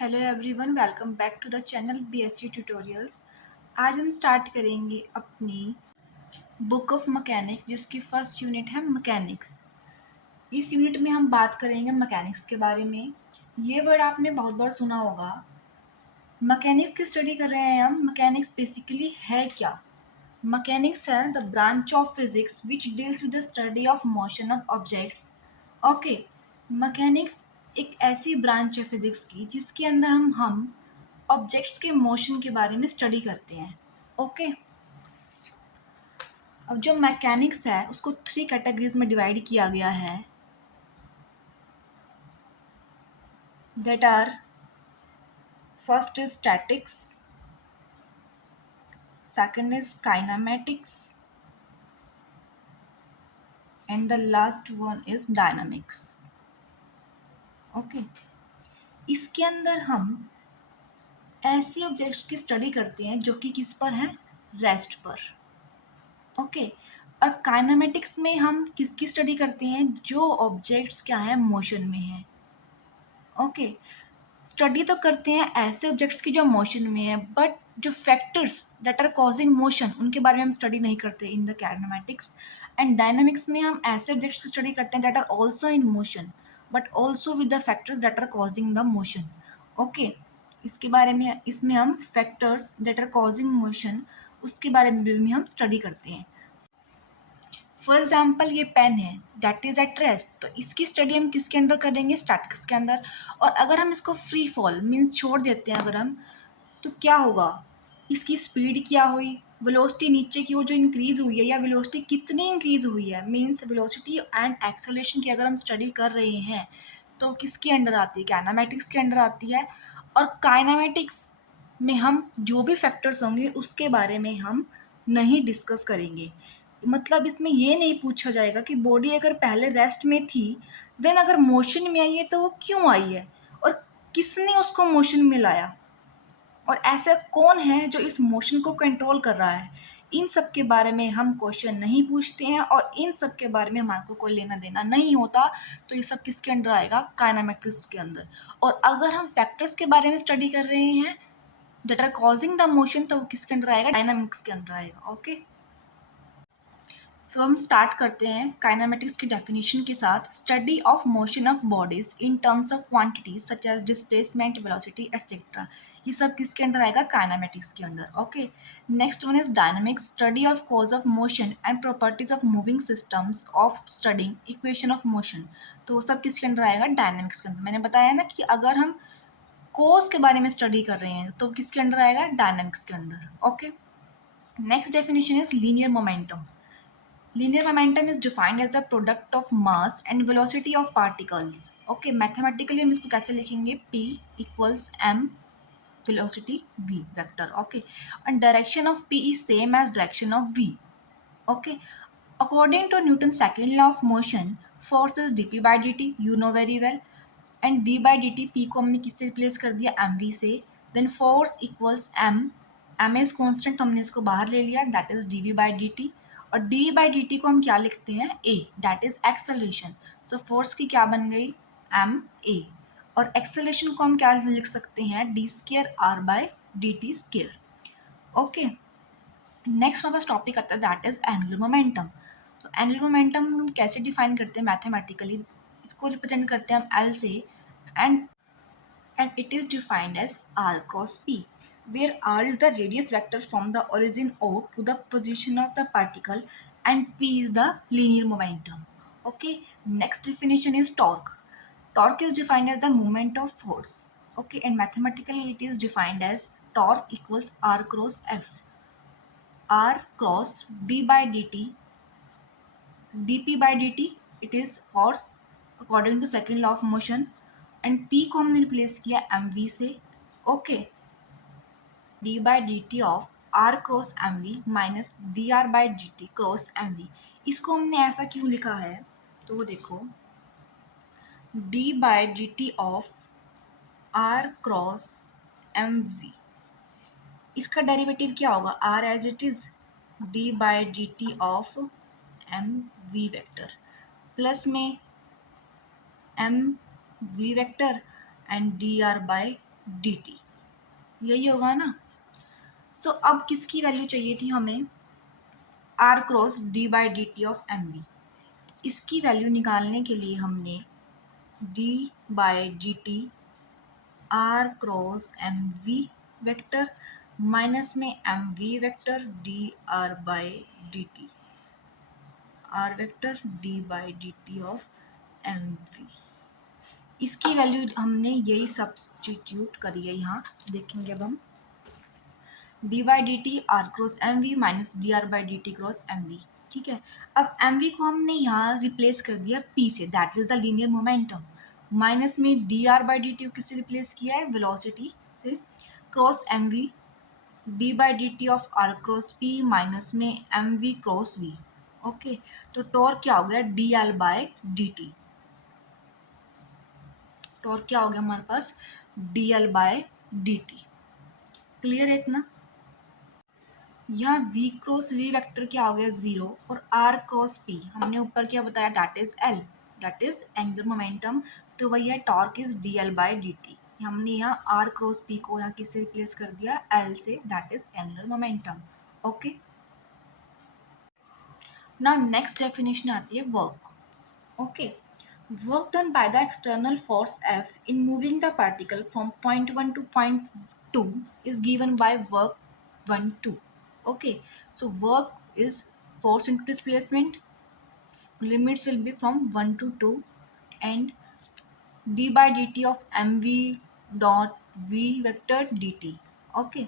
Hello everyone, welcome back to the channel BSc tutorials. आज हम start करेंगे अपनी बुक ऑफ मैकेनिक्स, जिसकी फर्स्ट यूनिट है मैकेनिक्स। इस यूनिट में हम बात करेंगे मैकेनिक्स के बारे में। ये वर्ड आपने बहुत बार सुना होगा। मैकेनिक्स की स्टडी कर रहे हैं हम। मैकेनिक्स बेसिकली है क्या? मैकेनिक्स है the branch of physics which deals with the study of motion of objects. Okay, mechanics एक ऐसी ब्रांच है फिजिक्स की जिसके अंदर हम ऑब्जेक्ट्स के मोशन के बारे में स्टडी करते हैं। ओके, अब जो मैकेनिक्स है उसको 3 कैटेगरीज में डिवाइड किया गया है, that are first is statics, second is kinematics and the last one is dynamics. Okay, इसके अंदर हम ऐसे ऑब्जेक्ट्स की स्टडी करते हैं जो कि किस पर हैं? रेस्ट पर। ओके, और काइनेमेटिक्स में हम किसकी स्टडी करते हैं? जो ऑब्जेक्ट्स क्या है, मोशन में है। ओके, स्टडी तो करते हैं ऐसे ऑब्जेक्ट्स की जो मोशन में है, बट जो factors that are causing motion उनके बारे में हम स्टडी नहीं करते in the kinematics. And dynamics में हम ऐसे ऑब्जेक्ट्स की स्टडी करते हैं that are also in motion but also with the factors that are causing the motion. Okay, इसके बारे में, इसमें हम factors that are causing motion उसके बारे में भी हम स्टडी करते हैं। फॉर एग्जाम्पल, ये पेन है दैट इज एट रेस्ट, तो इसकी स्टडी हम किसके अंदर करेंगे? स्टैटिक्स के अंदर। और अगर हम इसको फ्री फॉल मीन्स छोड़ देते हैं अगर हम, तो क्या होगा? इसकी स्पीड क्या हुई? वेलोसिटी नीचे की ओर जो इंक्रीज हुई है, या वेलोसिटी कितनी इंक्रीज हुई है, मीन्स वेलोसिटी एंड एक्सेलरेशन की अगर हम स्टडी कर रहे हैं तो किसके अंडर आती है? काइनेमेटिक्स के अंडर आती है। और काइनेमेटिक्स में हम जो भी फैक्टर्स होंगे उसके बारे में हम नहीं डिस्कस करेंगे। मतलब इसमें ये नहीं पूछा जाएगा कि बॉडी अगर पहले रेस्ट में थी, देन अगर मोशन में आई है तो वो क्यों आई है और किसने उसको मोशन में लाया, और ऐसा कौन है जो इस मोशन को कंट्रोल कर रहा है। इन सब के बारे में हम क्वेश्चन नहीं पूछते हैं और इन सब के बारे में हमारे को कोई लेना देना नहीं होता। तो ये सब किसके अंडर आएगा? काइनेमेटिक्स के अंदर। और अगर हम फैक्टर्स के बारे में स्टडी कर रहे हैं that are causing the motion, तो वो किसके अंडर आएगा? डायनामिक्स के अंडर आएगा। ओके, सो हम स्टार्ट करते हैं काइनेमेटिक्स की डेफिनेशन के साथ। Study of motion of bodies in terms of quantities such as displacement, velocity etcetera. ये सब किसके अंडर आएगा? काइनेमेटिक्स के under. Okay, next one is dynamics, study of cause of motion and properties of moving systems of studying equation of motion. तो वो सब किसके under आएगा? डायनामिक्स के अंदर। मैंने बताया ना कि अगर हम कोज के बारे में स्टडी कर रहे हैं तो किसके अंडर आएगा? डायनामिक्स के under. Okay, next definition is linear momentum. Linear momentum is defined as the product of mass and velocity of particles. Okay, mathematically हम इसको कैसे लिखेंगे? P equals m velocity v vector. Okay, and direction of P is same as direction of v. Okay, according to Newton's second law of motion, force is dp by dt. You know very well. And d by dt, p को हमने किससे replace कर दिया? mv से. Then force equals m is constant, तो हमने इसको बाहर ले लिया, that is dv by dt. और d by dt को हम क्या लिखते हैं? a, that is acceleration. So force की क्या बन गई? ma. और acceleration को हम क्या लिख सकते हैं? d square r by dt square. Okay, next हमारे पास टॉपिक आता है दैट इज एंगुलर मोमेंटम। तो एंगुलर मोमेंटम हम कैसे डिफाइन करते हैं मैथमेटिकली? इसको रिप्रेजेंट करते हैं हम एल से, and it is defined as r cross p, where r is the radius vector from the origin O to the position of the particle and p is the linear momentum. Okay, next definition is torque. Torque is defined as the moment of force. Okay, and mathematically it is defined as torque equals r cross f. R cross d by dt, dp by dt, it is force according to second law of motion, and p को हमने replace किया mv से. Okay, d by dt of r cross mv minus dr by dt cross mv. इसको हमने ऐसा क्यों लिखा है? तो वो देखो, d by dt of r cross mv, इसका डेरिवेटिव क्या होगा? r as it is d by D T of M V vector plus में M V vector and D R by D T, यही होगा ना। सो अब किसकी वैल्यू चाहिए थी हमें, R cross D by D T of M V. इसकी वैल्यू निकालने के लिए हमने D by D T R cross M V vector minus में M V vector D R by D T, R vector D by D T of M V, इसकी value हमने यही substitute करी है यहाँ, देखेंगे अब हम D by D T R cross M V minus D R by D T cross M V. ठीक है, अब एम वी को हमने यहाँ रिप्लेस कर दिया पी से, that is the linear momentum, minus में D R by D T को किससे रिप्लेस किया है, वेलोसिटी से, cross M V D by D T of R cross P minus में M V cross V. Okay, तो torque क्या हो गया, D L by D T, torque क्या हो गया हमारे पास, D L by D T. Clear है इतना। यहाँ v क्रॉस v वेक्टर क्या हो गया, 0, और r क्रॉस p हमने ऊपर क्या बताया, that is l, that is angular momentum, तो वही है torque is dl by dt। हमने यहाँ r क्रॉस p को यहाँ किससे रिप्लेस कर दिया, l से, that is angular momentum. Okay, now next definition आती है work. Okay, work done by the external force F in moving the particle from point 1 to point 2 is given by work 1, 2. Okay, so work is force into displacement, limits will be from 1 to 2, and d by dt of mv dot v vector dt. Okay,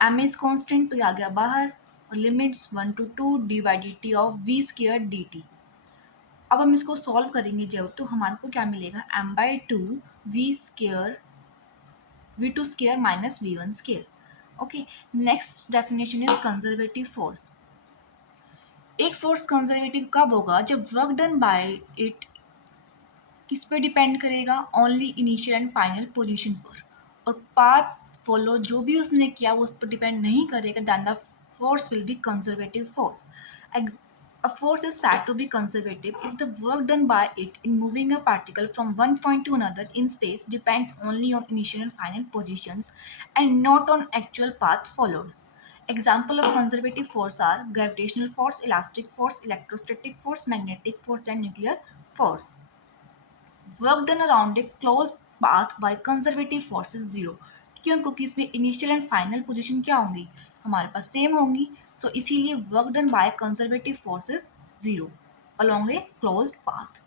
m is constant तो ये आ गया बाहर, और limits 1 to 2 d by dt of v square dt। अब हम इसको solve करेंगे जब, तो हमारे को क्या मिलेगा, m by two V square V two square minus V one square. Okay, next definition is conservative force. एक फोर्स कंजर्वेटिव कब होगा, जब वर्क डन बाय इट किस पे डिपेंड करेगा, only initial and final position पर, और पाथ फॉलो जो भी उसने किया वो उस पर डिपेंड नहीं करेगा, then the force will be conservative force. A force is said to be conservative if the work done by it in moving a particle from one point to another in space depends only on initial and final positions and not on actual path followed. Example of conservative force are gravitational force, elastic force, electrostatic force, magnetic force, and nuclear force. Work done around a closed path by conservative force is zero. क्यों, क्योंकि इसमें initial and final position क्या होंगी, हमारे पास same होंगी, so इसीलिए work done by conservative force is zero along a closed path.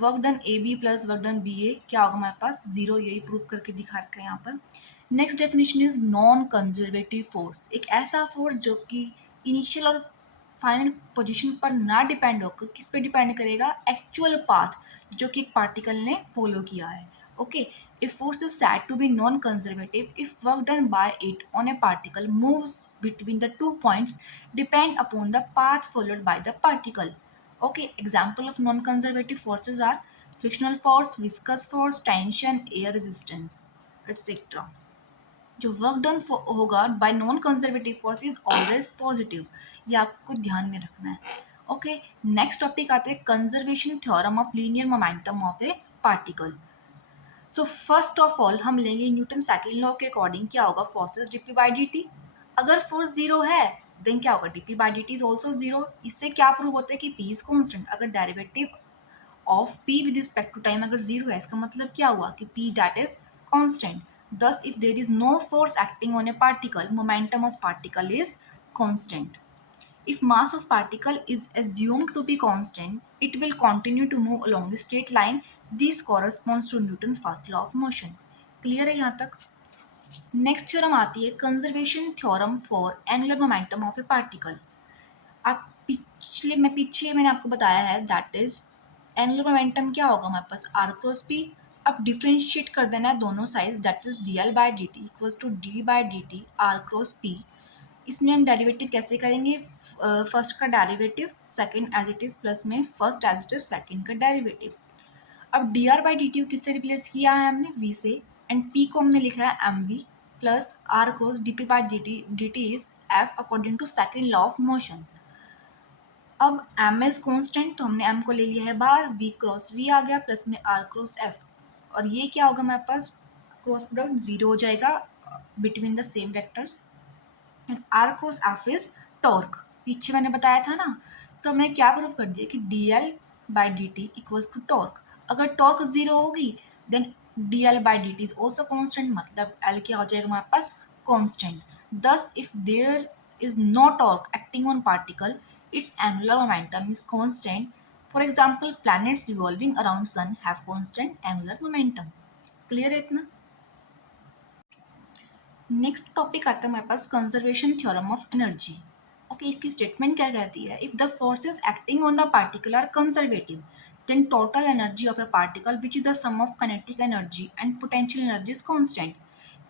Work done A B plus work done B A क्या होगा हमारे पास, जीरो, यही प्रूव करके दिखा रखा है यहाँ पर। Next definition is non conservative force, एक ऐसा फोर्स जो कि इनिशियल और फाइनल पोजीशन पर ना डिपेंड होकर किस पे डिपेंड करेगा, एक्चुअल पाथ जो कि एक पार्टिकल ने फॉलो किया है। Okay, a force is said to be non-conservative if work done by it on a particle moves between the 2 points depend upon the path followed by the particle. Okay, example of non-conservative forces are frictional force, viscous force, tension, air resistance, etc. जो work done होगा bye non conservative force is always positive, ये आपको ध्यान में रखना है। Okay, next topic आते हैं conservation theorem of linear momentum of a particle. So first of all हम लेंगे न्यूटन सेकंड लॉ के अकॉर्डिंग क्या होगा, force is DP by D T. अगर फोर्स जीरो है देन क्या होगा, DP by D T is also zero. इससे क्या प्रूव होता है कि पी इज कॉन्स्टेंट। अगर derivative of P with respect to time अगर जीरो है, इसका मतलब क्या हुआ कि P that is constant. Thus, if there is no force acting on a particle, momentum of particle is constant. If mass of particle is assumed to be constant, it will continue to move along a straight line. This corresponds to Newton's first law of motion. Clear है यहाँ तक? Next theorem आती है conservation theorem for angular momentum of a particle. आप पीछे मैंने आपको बताया है that is angular momentum क्या होगा हमारे पास, r क्रॉस p। अब डिफ्रेंशिएट कर देना है दोनों side, that is D L by D T equals to D by D T R cross P. इसमें हम डेरिवेटिव कैसे करेंगे, फर्स्ट का derivative second as it is plus में first as it is second का डेरिवेटिव। अब D R by D T किससे replace किया है हमने, वी से, एंड पी को हमने लिखा है M V plus R cross D P by D T is F according to second law of motion. अब एम इज कॉन्स्टेंट तो हमने एम को ले लिया है बाहर, वी क्रॉस वी आ गया प्लस में आर क्रॉस एफ, और ये क्या होगा हमारे पास क्रॉस प्रोडक्ट जीरो हो जाएगा between the same vectors. And R cross F is torque, पीछे मैंने बताया था ना। तो हमने क्या प्रूव कर दिया कि D L by D T equals to torque. अगर टॉर्क जीरो होगी then D L by D T is also constant, मतलब एल क्या हो जाएगा हमारे पास constant. Thus if there is no torque acting on particle its angular momentum is constant. For example planets revolving around sun have constant angular momentum. Clear है इतना? Next topic आता है हमारे पास conservation theorem of energy. Okay, इसकी statement क्या कहती है? If the forces acting on the particle are conservative then total energy of a particle which is the sum of kinetic energy and potential energy is constant.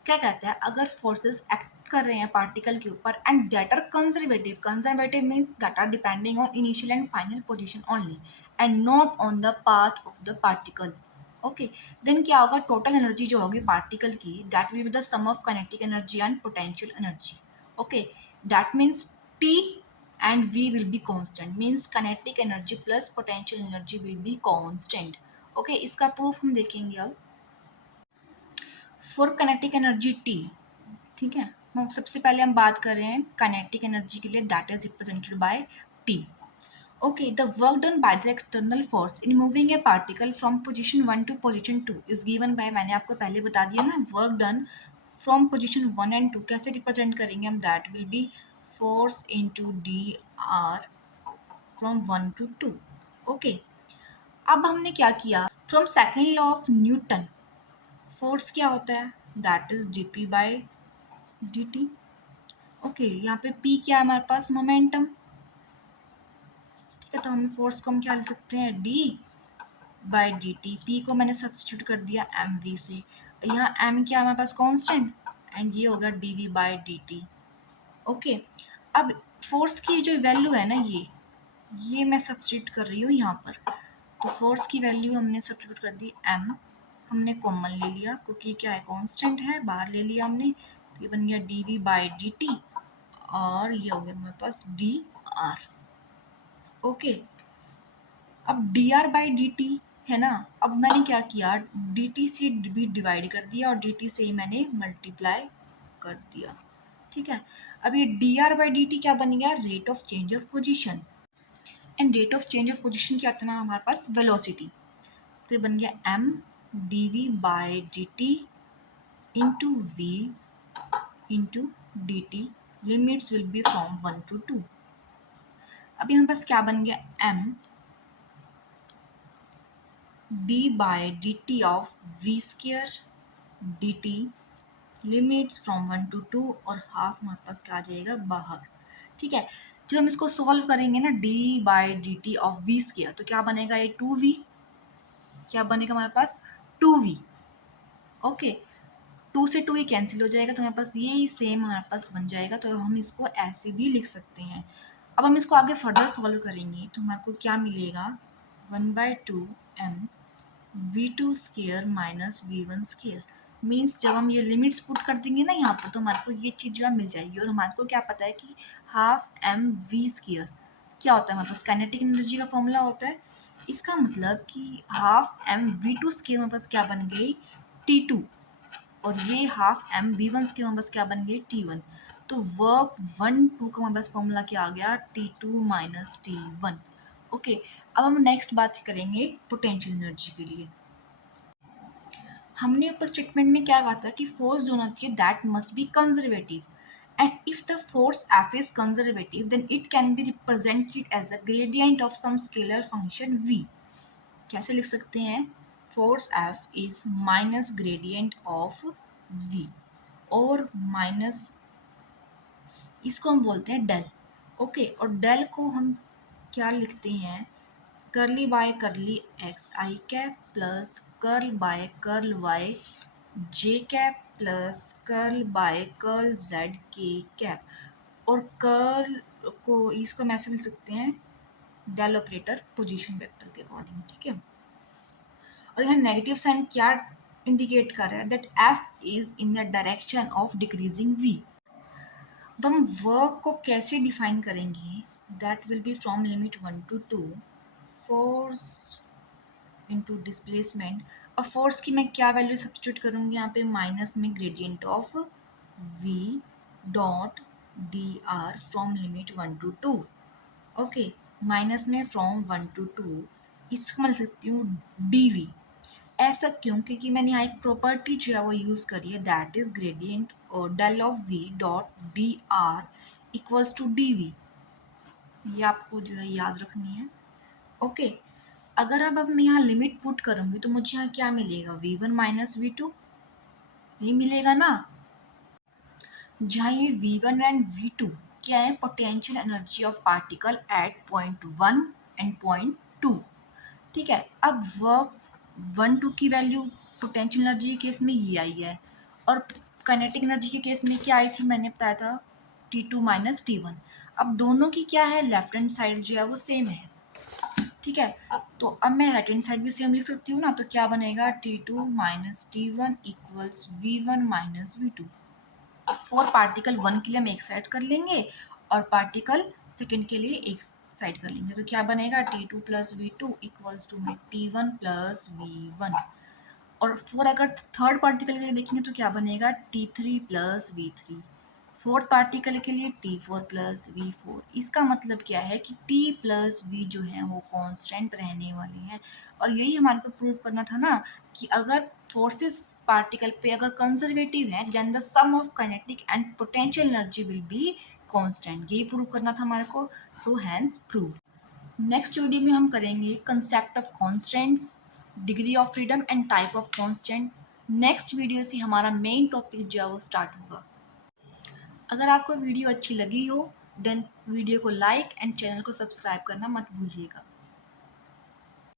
क्या कहता है? अगर forces act कर रहे हैं पार्टिकल के ऊपर and that are conservative, conservative means that are depending on initial and final position only and not on the path of the particle. Okay, then क्या होगा? टोटल एनर्जी जो होगी पार्टिकल की that will be the sum of kinetic energy and potential energy. Okay, that means T and V will be constant, means kinetic energy plus potential energy will be constant. Okay, इसका proof हम देखेंगे अब। For kinetic energy T, ठीक है, सबसे पहले हम बात कर रहे हैं काइनेटिक एनर्जी के लिए, that is represented by T. Okay, the work done by the external force in moving a particle from position 1 to position 2 is given by, मैंने आपको पहले बता दिया ना, work done from position 1 and 2 कैसे represent करेंगे हम? that will be force into dr from 1 to 2. Okay, अब हमने क्या किया? from second law of Newton force क्या होता है? that is dp by dt. okay, यहाँ पे p क्या है हमारे पास? मोमेंटम। ठीक है, तो हम फोर्स को हम क्या लिख सकते हैं? d by D T. P को मैंने सब्सटीट्यूट कर दिया एम वी से, यहाँ एम क्या हमारे पास? कॉन्स्टेंट, एंड ये होगा D V by D T. Okay, अब फोर्स की जो वैल्यू है ना, ये मैं सब्सटीट्यूट कर रही हूँ यहाँ पर। तो फोर्स की वैल्यू हमने सब्सटीट्यूट कर दी एम, हमने कॉमन ले लिया क्योंकि क्या है? कॉन्स्टेंट है, बाहर ले लिया हमने, तो ये बन गया D V by D T और ये हो गया हमारे पास डी आर। ओके, अब D R by D T है ना, अब मैंने क्या किया? डी टी से भी डिवाइड कर दिया और डी टी से ही मैंने मल्टीप्लाई कर दिया। ठीक है, अब ये D R by D T क्या बन गया? Rate of change of position. And rate of change of position क्या आता है हमारे पास? वेलोसिटी। तो ये बन गया M D V by D T into V into D T, limits will be from 1 to 2। अभी हमारे पास क्या बन गया? M d by dt of v square dt limits from 1 to 2 और हाफ हमारे पास क्या आ जाएगा? बाहर। ठीक है, जब हम इसको सॉल्व करेंगे ना d by D T of V square, तो क्या बनेगा? ये 2v, क्या बनेगा हमारे पास? 2v। ओके, 2 से 2 ही कैंसिल हो जाएगा, तो हमारे पास यही सेम हमारे पास बन जाएगा। तो हम इसको ऐसे भी लिख सकते हैं। अब हम इसको आगे फर्दर सॉल्व करेंगे तो हमारे को क्या मिलेगा? 1/2m V two square minus V one square, means जब हम ये लिमिट्स पुट कर देंगे ना यहाँ पर, तो हमारे को ये चीज़ जो है मिल जाएगी। और हमारे को क्या पता है कि हाफ एम वी स्केयर क्या होता है? हमारे पास काइनेटिक एनर्जी का फॉर्मूला होता है। इसका मतलब कि half M V two square हमारे पास क्या बन गई? टी टू, और ये half M V one square हमारे पास क्या बन गई? T one. तो वर्क 1/2 का हमारे पास फॉर्मूला क्या आ गया? T two minus T one. Okay, अब हम नेक्स्ट बात करेंगे पोटेंशियल एनर्जी के लिए। हमने ऊपर स्टेटमेंट में क्या कहा था कि फोर्स जो होना चाहिए that must be conservative, and if the force F is conservative then it can be represented as a gradient of some scalar function v। कैसे लिख सकते हैं? Force F is minus gradient of v, और minus इसको हम बोलते हैं del. Okay, और डेल को हम क्या लिखते हैं? Curly by curly X I cap plus curl by curl Y J cap plus curl by curl Z K cap, और कर्ल को इसको हम ऐसे लिख सकते हैं डेल ऑपरेटर पोजीशन वेक्टर के अकॉर्डिंग। ठीक है, और यहाँ नेगेटिव साइन क्या इंडिकेट कर रहा है? That F is in the direction of decreasing V. अब हम वर्क को कैसे डिफाइन करेंगे? That will be from limit 1 to 2 force into displacement और फोर्स की मैं क्या वैल्यू सब्स्टिट्यूट करूँगी यहाँ पे, माइनस में gradient of V dot D are from limit 1 to 2। Okay, minus में फ्रॉम 1 to 2, इसको मैं लिख सकती हूँ डी वी। ऐसा क्यों? क्योंकि मैंने यहाँ एक प्रॉपर्टी जो है वो यूज़ करी है, दैट इज ग्रेडियंट और del of V dot D R equals to D V. ये आपको जो है याद रखनी है। ओके, अगर अब मैं यहाँ लिमिट पुट करूँगी तो मुझे यहाँ क्या मिलेगा, V one minus V two, ये मिलेगा ना। जहाँ ये V one and V two क्या है, potential energy of particle at point one and point two. ठीक है, अब वर्क 1 2 की वैल्यू पोटेंशियल एनर्जी के केस में ये आई है, और काइनेटिक एनर्जी के केस में क्या आई थी, मैंने बताया था T2 माइनस T1। अब दोनों की क्या है, लेफ्ट हैंड साइड जो है वो सेम है। ठीक है, तो अब मैं राइट हैंड साइड भी सेम लिख सकती हूँ ना, तो क्या बनेगा, T2 minus T1 equals V1 minus V2। For particle 1 के लिए हम एक साइड कर लेंगे और पार्टिकल सेकेंड के लिए एक साइड कर लेंगे, तो क्या बनेगा, T2 plus V2 equals to में T1 प्लस V1। और फोर अगर थर्ड पार्टिकल के लिए देखेंगे तो क्या बनेगा, T3 plus V3। Fourth particle के लिए T4 प्लस V4। इसका मतलब क्या है कि T प्लस V जो है वो कांस्टेंट रहने वाले हैं। और यही हमारे को प्रूव करना था ना कि अगर फोर्सेस पार्टिकल पे अगर कंजर्वेटिव है, then the sum of kinetic and potential energy will be constant. यही प्रूव करना था हमारे को, so hence prove. Next video में हम करेंगे concept of constants, degree of freedom and type of constant. Next video से हमारा मेन टॉपिक जो है वो स्टार्ट होगा। अगर आपको वीडियो अच्छी लगी हो देन वीडियो को लाइक एंड चैनल को सब्सक्राइब करना मत भूलिएगा।